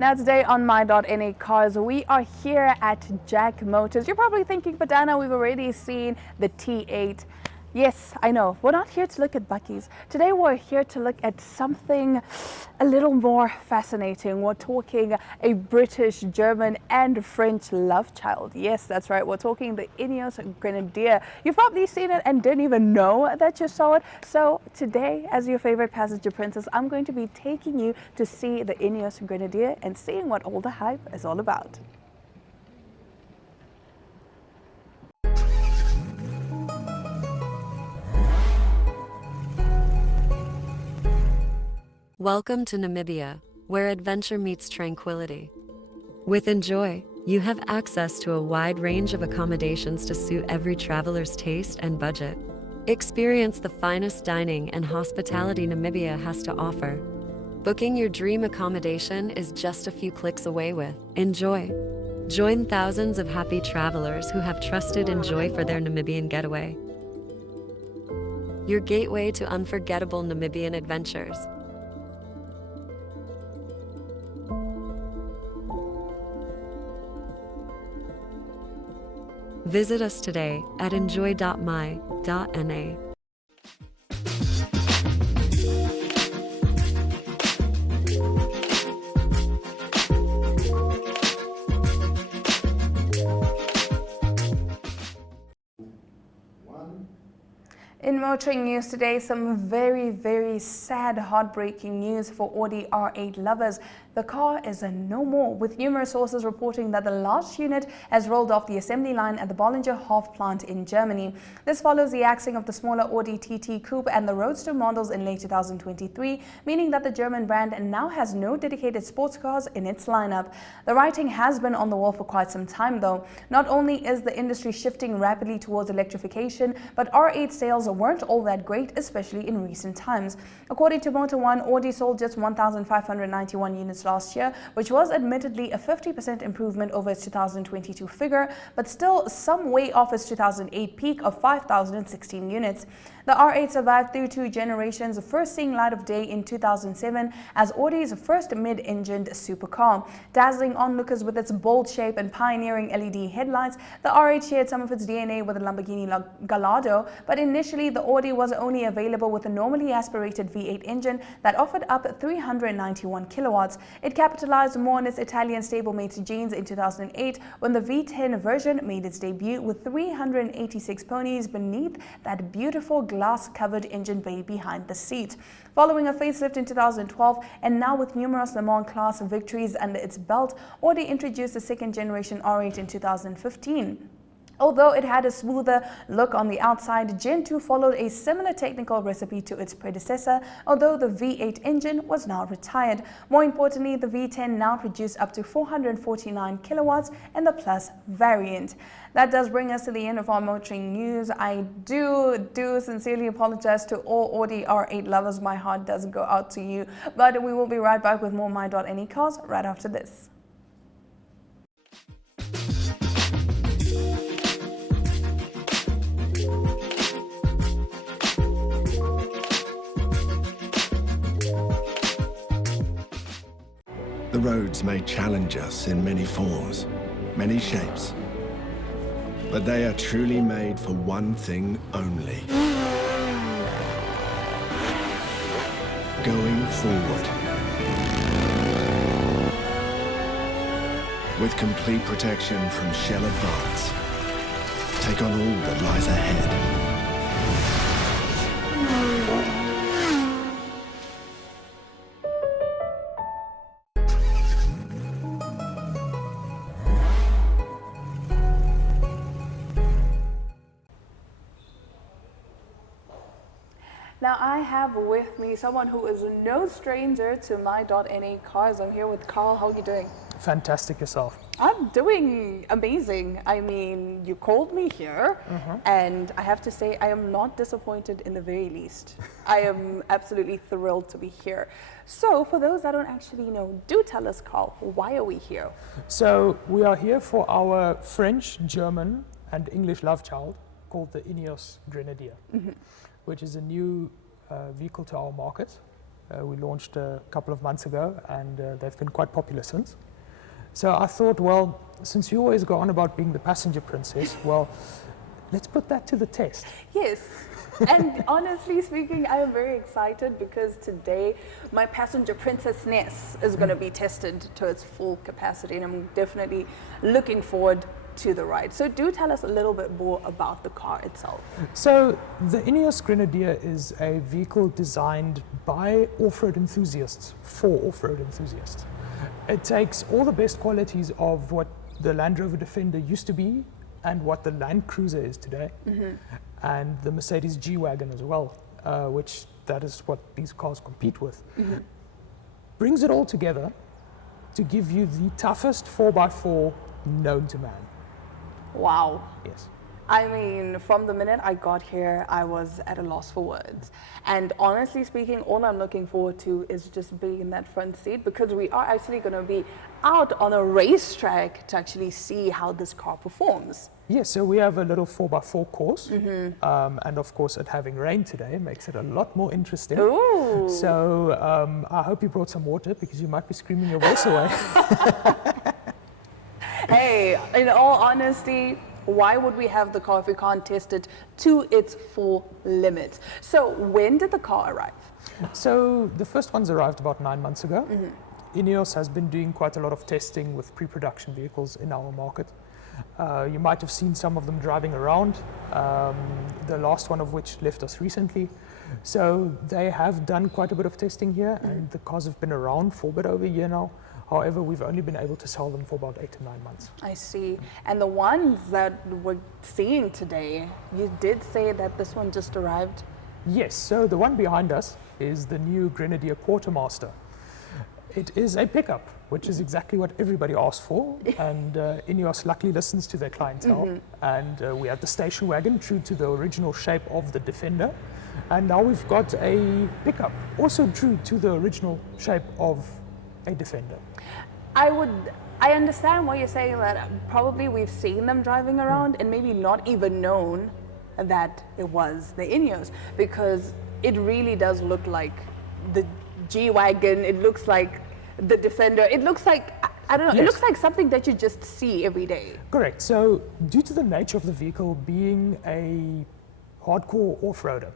Now today on My.NA Cars, we are here at Jack Motors. You're probably thinking, but Dana, we've already seen the T8. Yes, I know. We're not here to look at Bucky's. Today we're here to look at something a little more fascinating. We're talking a British, German and French love child. Yes, that's right. We're talking the Ineos Grenadier. You've probably seen it and didn't even know that you saw it. So today, as your favorite passenger princess, I'm going to be taking you to see the Ineos Grenadier and seeing what all the hype is all about. Welcome to Namibia, where adventure meets tranquility. With Enjoy, you have access to a wide range of accommodations to suit every traveler's taste and budget. Experience the finest dining and hospitality Namibia has to offer. Booking your dream accommodation is just a few clicks away with Enjoy. Join thousands of happy travelers who have trusted Enjoy for their Namibian getaway. Your gateway to unforgettable Namibian adventures. Visit us today at enjoy.my.na. In motoring news today, some very sad, heartbreaking news for Audi R8 lovers. The car is a no more, with numerous sources reporting that the last unit has rolled off the assembly line at the Bollinger Half plant in Germany. This follows the axing of the smaller Audi TT Coupe and the Roadster models in late 2023, meaning that the German brand now has no dedicated sports cars in its lineup. The writing has been on the wall for quite some time though. Not only is the industry shifting rapidly towards electrification, but R8 sales weren't all that great, especially in recent times. According to Motor One, Audi sold just 1,591 units last year, which was admittedly a 50% improvement over its 2022 figure, but still some way off its 2008 peak of 5,016 units. The R8 survived through two generations, first seeing light of day in 2007 as Audi's first mid-engined supercar. Dazzling onlookers with its bold shape and pioneering LED headlights, the R8 shared some of its DNA with the Lamborghini Gallardo, but initially the Audi was only available with a normally aspirated V8 engine that offered up 391 kilowatts. It capitalized more on its Italian stablemate genes in 2008 when the V10 version made its debut with 386 ponies beneath that beautiful glass-covered engine bay behind the seat. Following a facelift in 2012 and now with numerous Le Mans class victories under its belt, Audi introduced the second generation R8 in 2015. Although it had a smoother look on the outside, Gen 2 followed a similar technical recipe to its predecessor, although the V8 engine was now retired. More importantly, the V10 now produced up to 449 kilowatts in the Plus variant. That does bring us to the end of our motoring news. I do sincerely apologize to all Audi R8 lovers. My heart doesn't go out to you, but we will be right back with more My.NA Cars right after this. The roads may challenge us in many forms, many shapes, but they are truly made for one thing only: going forward. With complete protection from Shell Advance, take on all that lies ahead. Now I have with me someone who is no stranger to My.NA Cars. I'm here with Carl. How are you doing? Fantastic. Yourself? I'm doing amazing. I mean, you called me here, and I have to say I am not disappointed in the very least. I am absolutely thrilled to be here. So for those that don't actually know, do tell us, Carl, why are we here? So we are here for our French, German and English love child called the Ineos Grenadier, which is a new vehicle to our market. We launched a couple of months ago, and they've been quite popular since. So I thought, well, since you always go on about being the passenger princess, well, let's put that to the test. Yes. And honestly speaking, I am very excited because today my passenger princessness is going to be tested to its full capacity, and I'm definitely looking forward to the ride. So do tell us a little bit more about the car itself. So the Ineos Grenadier is a vehicle designed by off-road enthusiasts for off-road enthusiasts. It takes all the best qualities of what the Land Rover Defender used to be and what the Land Cruiser is today, and the Mercedes G-Wagon as well, which that is what these cars compete with. Brings it all together to give you the toughest 4x4 known to man. Wow. Yes. I mean, from the minute I got here, I was at a loss for words. And honestly speaking, all I'm looking forward to is just being in that front seat, because we are actually going to be out on a racetrack to actually see how this car performs. Yes, so we have a little 4x4 course, and of course it having rained today makes it a lot more interesting. Ooh. So I hope you brought some water, because you might be screaming your voice away. Hey, in all honesty, why would we have the car if we can't test it to its full limits? So when did the car arrive? So the first ones arrived about 9 months ago. Ineos has been doing quite a lot of testing with pre-production vehicles in our market. You might have seen some of them driving around, the last one of which left us recently. So they have done quite a bit of testing here, and the cars have been around for a bit over a year now. However, we've only been able to sell them for about 8 to 9 months. I see. And the ones that we're seeing today, you did say that this one just arrived? Yes, so the one behind us is the new Grenadier Quartermaster. It is a pickup, which is exactly what everybody asks for, and Ineos luckily listens to their clientele. And we had the station wagon, true to the original shape of the Defender, and now we've got a pickup, also true to the original shape of a Defender. I understand what you're saying, that probably we've seen them driving around and maybe not even known that it was the Ineos, because it really does look like the G-Wagon, it looks like the Defender, it looks like, I don't know, Yes. It looks like something that you just see every day. Correct. So due to the nature of the vehicle being a hardcore off-roader,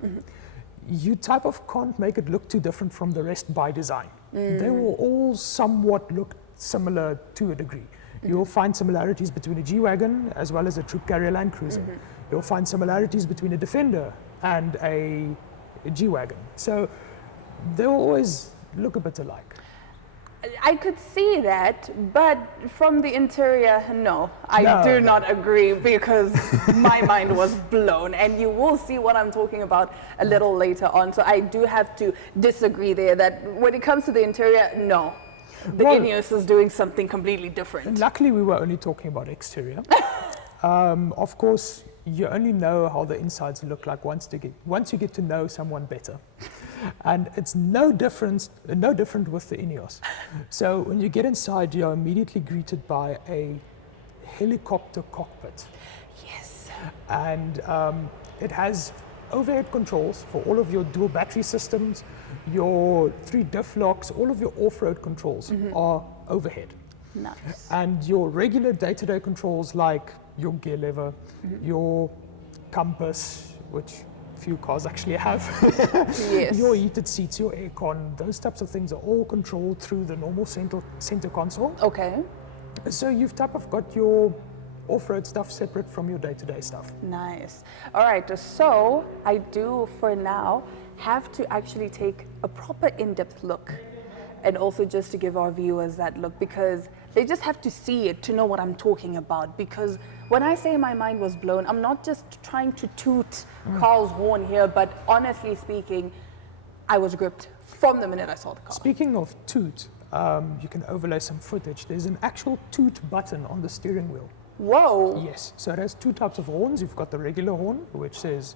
you type of can't make it look too different from the rest by design. They will all somewhat look similar to a degree. You'll find similarities between a G-Wagon as well as a troop carrier Land Cruiser. You'll find similarities between a Defender and a G-Wagon. So they will always look a bit alike. I could see that, but from the interior, no, I do not agree, because my mind was blown, and you will see what I'm talking about a little later on. So I do have to disagree there, that when it comes to the interior, no, the Ineos is doing something completely different. Luckily, we were only talking about exterior. Of course, you only know how the insides look like once you get to know someone better. And it's no different with the Ineos. So when you get inside, you're immediately greeted by a helicopter cockpit. Yes. And it has overhead controls for all of your dual battery systems, your 3 diff locks, all of your off-road controls are overhead. Nice. And your regular day-to-day controls like your gear lever, your compass, which few cars actually have, Yes. your heated seats, your aircon, those types of things are all controlled through the normal center console. Okay. So you've type of got your off-road stuff separate from your day-to-day stuff. Nice. All right, so I do for now have to actually take a proper in-depth look, and also just to give our viewers that look, because they just have to see it to know what I'm talking about. Because when I say my mind was blown, I'm not just trying to toot Carl's horn here, but honestly speaking, I was gripped from the minute I saw the car. Speaking of toot, you can overlay some footage. There's an actual toot button on the steering wheel. Whoa. Yes, so it has 2 types of horns. You've got the regular horn, which says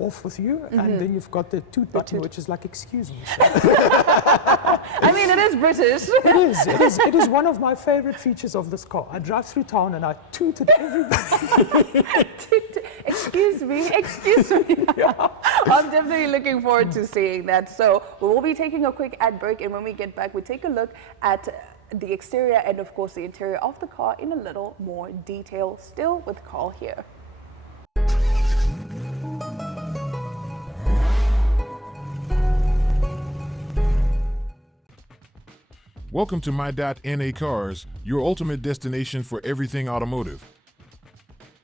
off with you, and then you've got the toot button, which is like, excuse me. I mean, it is British. It is one of my favorite features of this car. I drive through town and I toot at everybody. Excuse me, excuse me. I'm definitely looking forward to seeing that. So we will be taking a quick ad break, and when we get back, we take a look at the exterior and of course the interior of the car in a little more detail, still with Carl here. Welcome to My.NA Cars, your ultimate destination for everything automotive.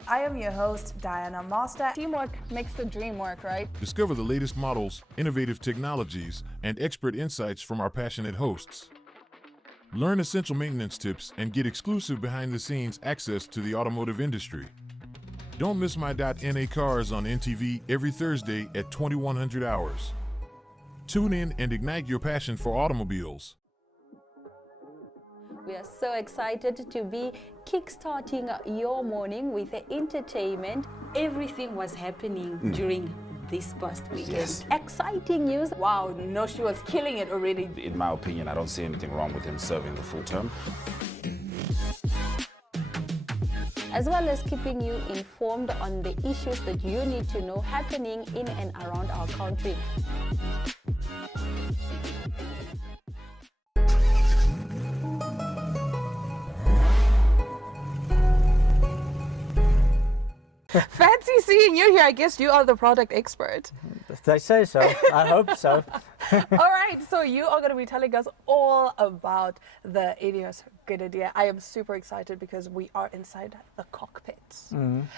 I am your host, Diana Master. Teamwork makes the dream work, right? Discover the latest models, innovative technologies, and expert insights from our passionate hosts. Learn essential maintenance tips and get exclusive behind-the-scenes access to the automotive industry. Don't miss My.NA Cars on NTV every Thursday at 2100 hours. Tune in and ignite your passion for automobiles. We are so excited to be kickstarting your morning with entertainment. Everything was happening during this past weekend. Yes. Exciting news. Wow, no, she was killing it already. In my opinion, I don't see anything wrong with him serving the full term. As well as keeping you informed on the issues that you need to know happening in and around our country. Fancy seeing you here. I guess you are the product expert. They say so. I hope so. All right, so you are going to be telling us all about the Ineos Grenadier. I am super excited because we are inside the cockpit.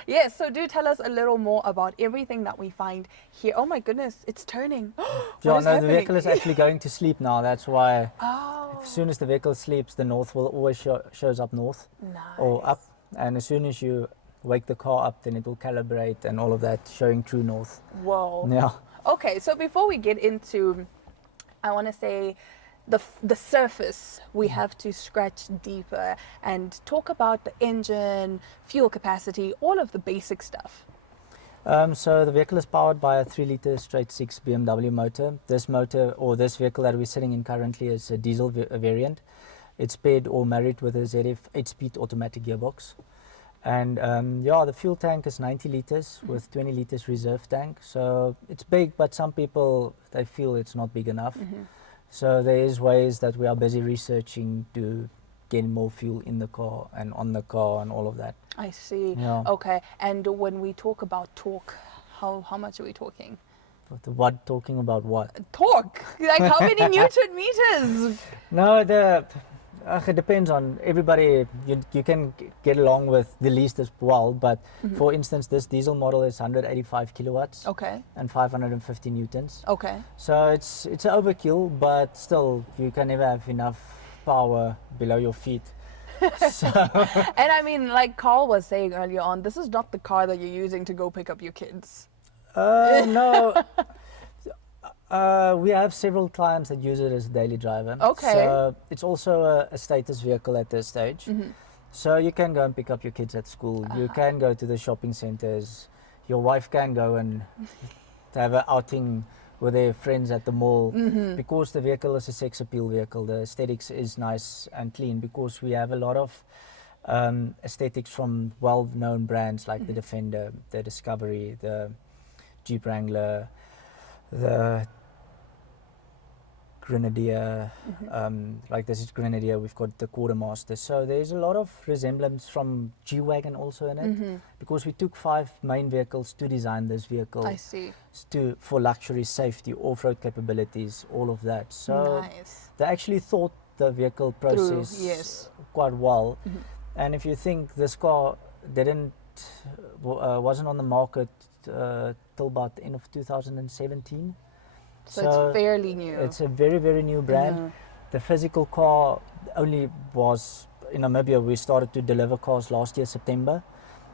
Yes, so do tell us a little more about everything that we find here. Oh my goodness, it's turning. Yeah, is no, the happening? vehicle is actually going to sleep now. That's why Oh, as soon as the vehicle sleeps, the north will always shows up north or up. And as soon as you wake the car up, then it will calibrate and all of that, showing true north. whoa. Yeah. Okay, so before we get into, I want to say, the surface, we have to scratch deeper and talk about the engine, fuel capacity, all of the basic stuff. So the vehicle is powered by a 3-liter straight-six BMW motor. This motor, or this vehicle that we're sitting in currently, is a diesel variant. It's paired or married with a ZF 8-speed automatic gearbox. And yeah, the fuel tank is 90 liters with 20 liters reserve tank. So it's big, but some people, they feel it's not big enough. So there is ways that we are busy researching to get more fuel in the car and on the car and all of that. I see. Yeah. Okay, and when we talk about torque, how much are we talking? What, talking about what? Torque, like how many Newton meters? No, it depends on everybody. You can get along with the least as well, but for instance, this diesel model is 185 kilowatts Okay, and 550 newtons. okay. So it's an overkill, but still you can never have enough power below your feet. So And I mean, like Carl was saying earlier on, this is not the car that you're using to go pick up your kids. no. We have several clients that use it as a daily driver. Okay. So it's also a status vehicle at this stage. So you can go and pick up your kids at school. You can go to the shopping centers. Your wife can go and have an outing with their friends at the mall. Because the vehicle is a sex appeal vehicle, the aesthetics is nice and clean because we have a lot of aesthetics from well-known brands like the Defender, the Discovery, the Jeep Wrangler, the Grenadier, like this is Grenadier, we've got the Quartermaster. So there's a lot of resemblance from G-Wagon also in it, because we took 5 main vehicles to design this vehicle I see. for luxury, safety, off-road capabilities, all of that. So Nice. they actually thought the vehicle process yes. quite well. And if you think this car wasn't on the market till about the end of 2017. So it's fairly new. It's a very, very new brand. The physical car only was, in Namibia, we started to deliver cars last year, September.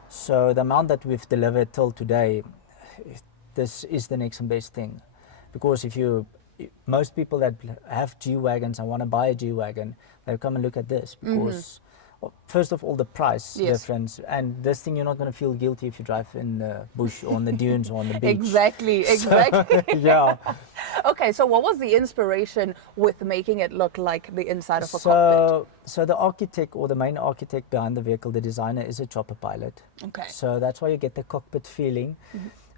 So the amount that we've delivered till today, this is the next and best thing. Because most people that have G-Wagons and want to buy a G-Wagon, they'll come and look at this because First of all, the price Yes. difference, and this thing you're not going to feel guilty if you drive in the bush or on the dunes or on the beach. Exactly. Yeah. Okay, so what was the inspiration with making it look like the inside of a cockpit? So the architect or the main architect behind the vehicle, the designer, is a chopper pilot. Okay. So that's why you get the cockpit feeling.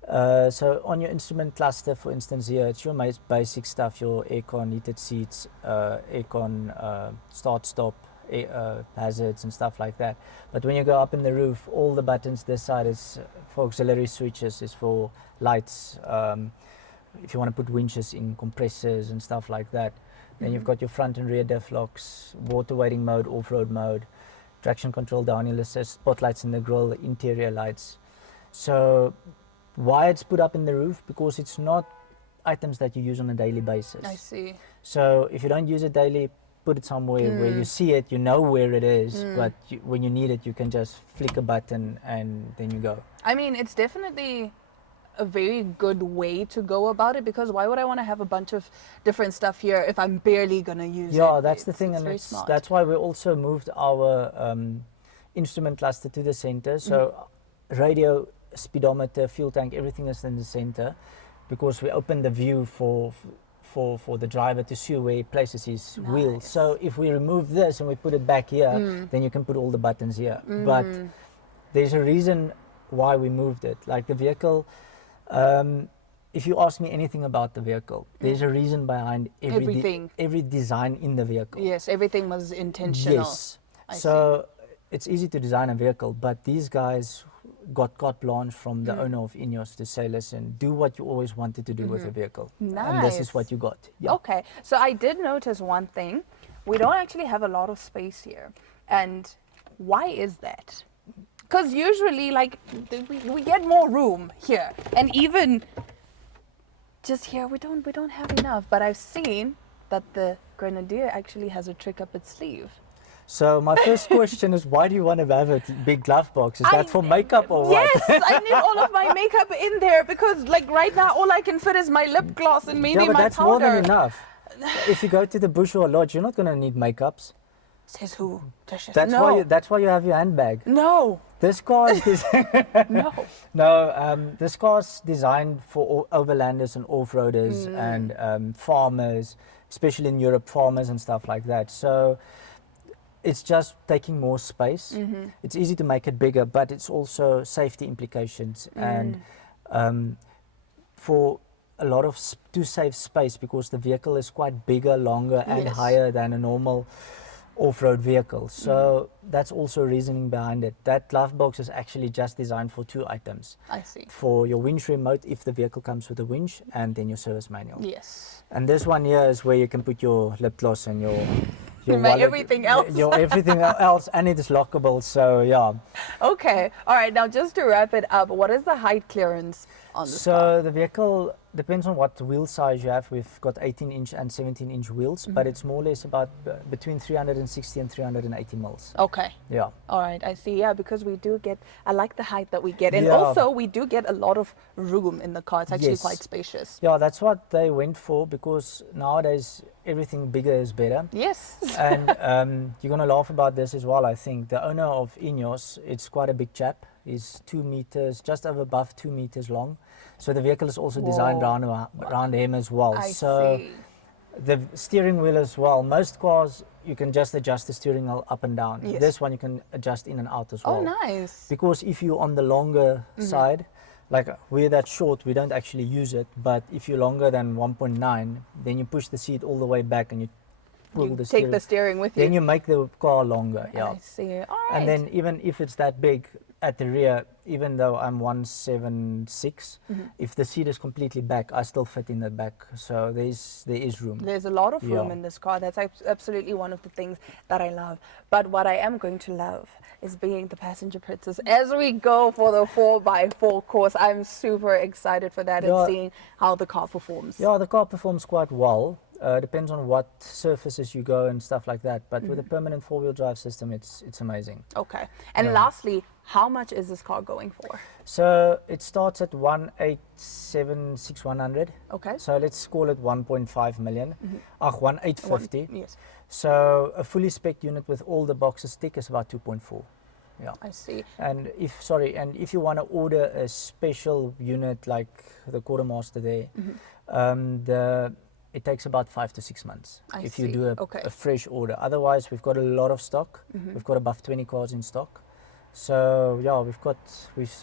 So on your instrument cluster, for instance, here, it's your basic stuff, your aircon, heated seats, aircon, start-stop, hazards and stuff like that. But when you go up in the roof, all the buttons this side is for auxiliary switches, is for lights, if you want to put winches in, compressors and stuff like that. Then you've got your front and rear diff locks, water wading mode, off-road mode, traction control, downhill assist, spotlights in the grille, interior lights. So why it's put up in the roof? Because it's not items that you use on a daily basis. I see. So if you don't use it daily, put it somewhere where you see it, you know where it is, but when you need it, you can just flick a button and then you go. I mean, it's definitely a very good way to go about it, because why would I want to have a bunch of different stuff here if I'm barely going to use it? Yeah, that's the thing, it's and very smart. that's why we also moved our instrument cluster to the center. So radio, speedometer, fuel tank, everything is in the center, because we opened the view for the driver to see where he places his wheels. So if we remove this and we put it back here, then you can put all the buttons here. But there's a reason why we moved it. Like the vehicle, if you ask me anything about the vehicle, there's a reason behind every design in the vehicle. Yes, everything was intentional. Yes. So it's easy to design a vehicle, but these guys got carte blanche from the owner of Ineos to say, listen, do what you always wanted to do with a vehicle. And this is what you got. Yeah. Okay, so I did notice one thing. We don't actually have a lot of space here. And why is that? Because usually, like, we get more room here. And even just here, we don't have enough. But I've seen that the Grenadier actually has a trick up its sleeve. So my first question is, why do you want to have a big glove box? Is that for makeup or what? Yes, I need all of my makeup in there, because like right now all I can fit is my lip gloss and maybe Yeah, but my that's powder. more than enough. If you go to the bush or a lodge, you're not going to need makeups. Says who? That's why you have your handbag. No. This car is No. this car's designed for overlanders and off-roaders and farmers, especially in Europe, farmers and stuff like that. So it's just taking more space. It's easy to make it bigger, but it's also safety implications and for a lot of to save space, because the vehicle is quite bigger, longer and higher than a normal off-road vehicle. So that's also reasoning behind it. That glove box is actually just designed for 2 items. I see. For your winch remote, if the vehicle comes with a winch, and then your service manual. Yes. And this one here is where you can put your lip gloss and your My wallet, everything else. your everything else, and it is lockable. So yeah. Okay. All right. Now, just to wrap it up, what is the height clearance on this car? So the vehicle depends on what wheel size you have. We've got 18-inch and 17-inch wheels, but it's more or less about between 360 and 380 mils. Okay. Yeah. All right. I see. Yeah, because we do get, I like the height that we get. And Yeah. also, we do get a lot of room in the car. It's actually Yes. quite spacious. Yeah, that's what they went for, because nowadays everything bigger is better. Yes. And you're going to laugh about this as well, I think. The owner of Ineos, it's quite a big chap. He's 2 meters, just above 2 meters long. So the vehicle is also designed around him as well. I so see. the steering wheel as well. Most cars, you can just adjust the steering wheel up and down. Yes. This one you can adjust in and out as well. Oh, nice. Because if you're on the longer side, like we're that short, we don't actually use it. But if you're longer than 1.9, then you push the seat all the way back and you pull You the take steering. the steering with you. Then you make the car longer. Yeah. I see. All right. And then even if it's that big at the rear, even though I'm 176, if the seat is completely back, I still fit in the back. So there is room. There's a lot of room Yeah. in this car. That's absolutely one of the things that I love. But what I am going to love is being the passenger princess as we go for the 4x4 course. I'm super excited for that Yeah. and seeing how the car performs. Yeah, the car performs quite well. Depends on what surfaces you go and stuff like that. But with a permanent four-wheel drive system, it's amazing. Okay. And lastly, how much is this car going for? So it starts at 1,876,100. Okay. So let's call it 1.5 million. 1,850. Yes. So a fully spec unit with all the boxes tick is about 2.4. Yeah. I see. And if you want to order a special unit like the Quartermaster there, it takes about 5 to 6 months if you do a fresh order. Otherwise, we've got a lot of stock. We've got above 20 cars in stock. So yeah, we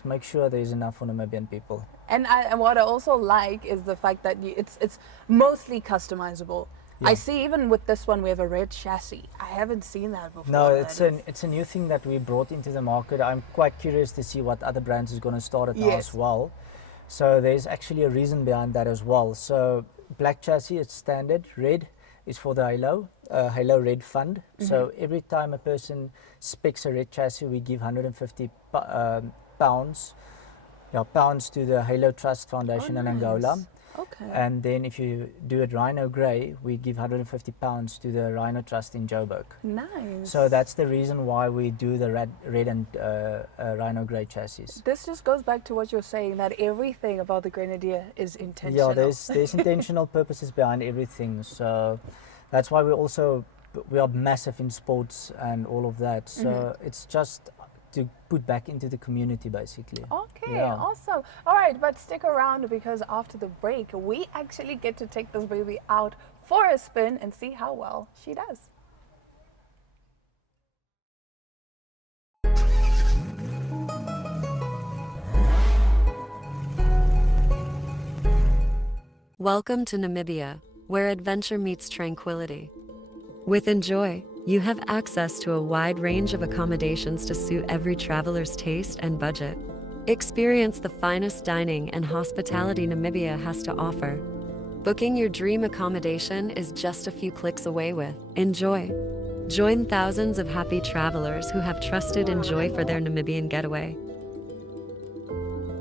make sure there's enough for Namibian people. And what I also like is the fact that it's mostly customizable. Yeah. I see even with this one we have a red chassis. I haven't seen that before. No, it's a new thing that we brought into the market. I'm quite curious to see what other brands is going to start it now as well. So there's actually a reason behind that as well. So black chassis, it's standard. Red is for the Halo Red Fund. So every time a person specs a red chassis, we give 150 pounds to the Halo Trust Foundation in Angola. Okay. And then if you do it Rhino Grey, we give 150 pounds to the Rhino Trust in Joburg. Nice. So that's the reason why we do the red and Rhino Grey chassis. This just goes back to what you're saying, that everything about the Grenadier is intentional. Yeah, there's intentional purposes behind everything. So that's why we are massive in sports and all of that. So it's just to put back into the community, basically. Okay, awesome. All right, but stick around because after the break, we actually get to take this baby out for a spin and see how well she does. Welcome to Namibia, where adventure meets tranquility. With Enjoy, you have access to a wide range of accommodations to suit every traveler's taste and budget. Experience the finest dining and hospitality Namibia has to offer. Booking your dream accommodation is just a few clicks away with Enjoy. Join thousands of happy travelers who have trusted Enjoy for their Namibian getaway.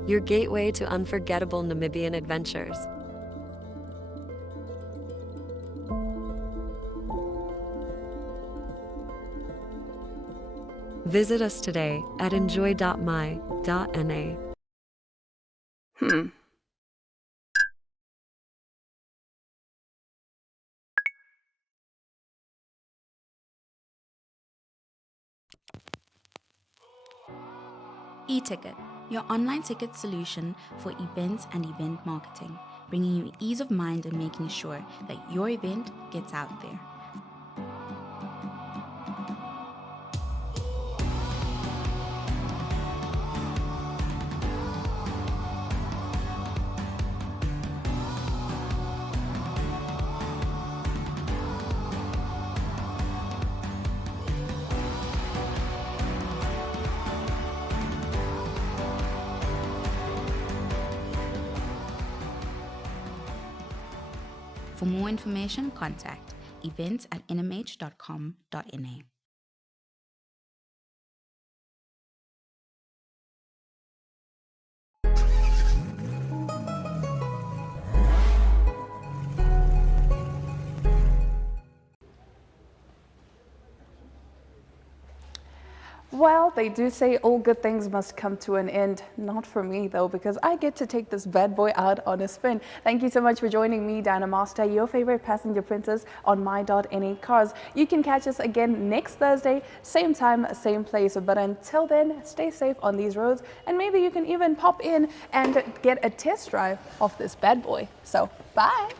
Your gateway to unforgettable Namibian adventures. Visit us today at enjoy.my.na. E-Ticket, your online ticket solution for events and event marketing, bringing you ease of mind and making sure that your event gets out there. For more information, contact events@nhom.com.na. Well, they do say all good things must come to an end. Not for me, though, because I get to take this bad boy out on a spin. Thank you so much for joining me, Diana Master, your favorite passenger princess on my.na cars. You can catch us again next Thursday, same time, same place. But until then, stay safe on these roads, and maybe you can even pop in and get a test drive of this bad boy. So, bye.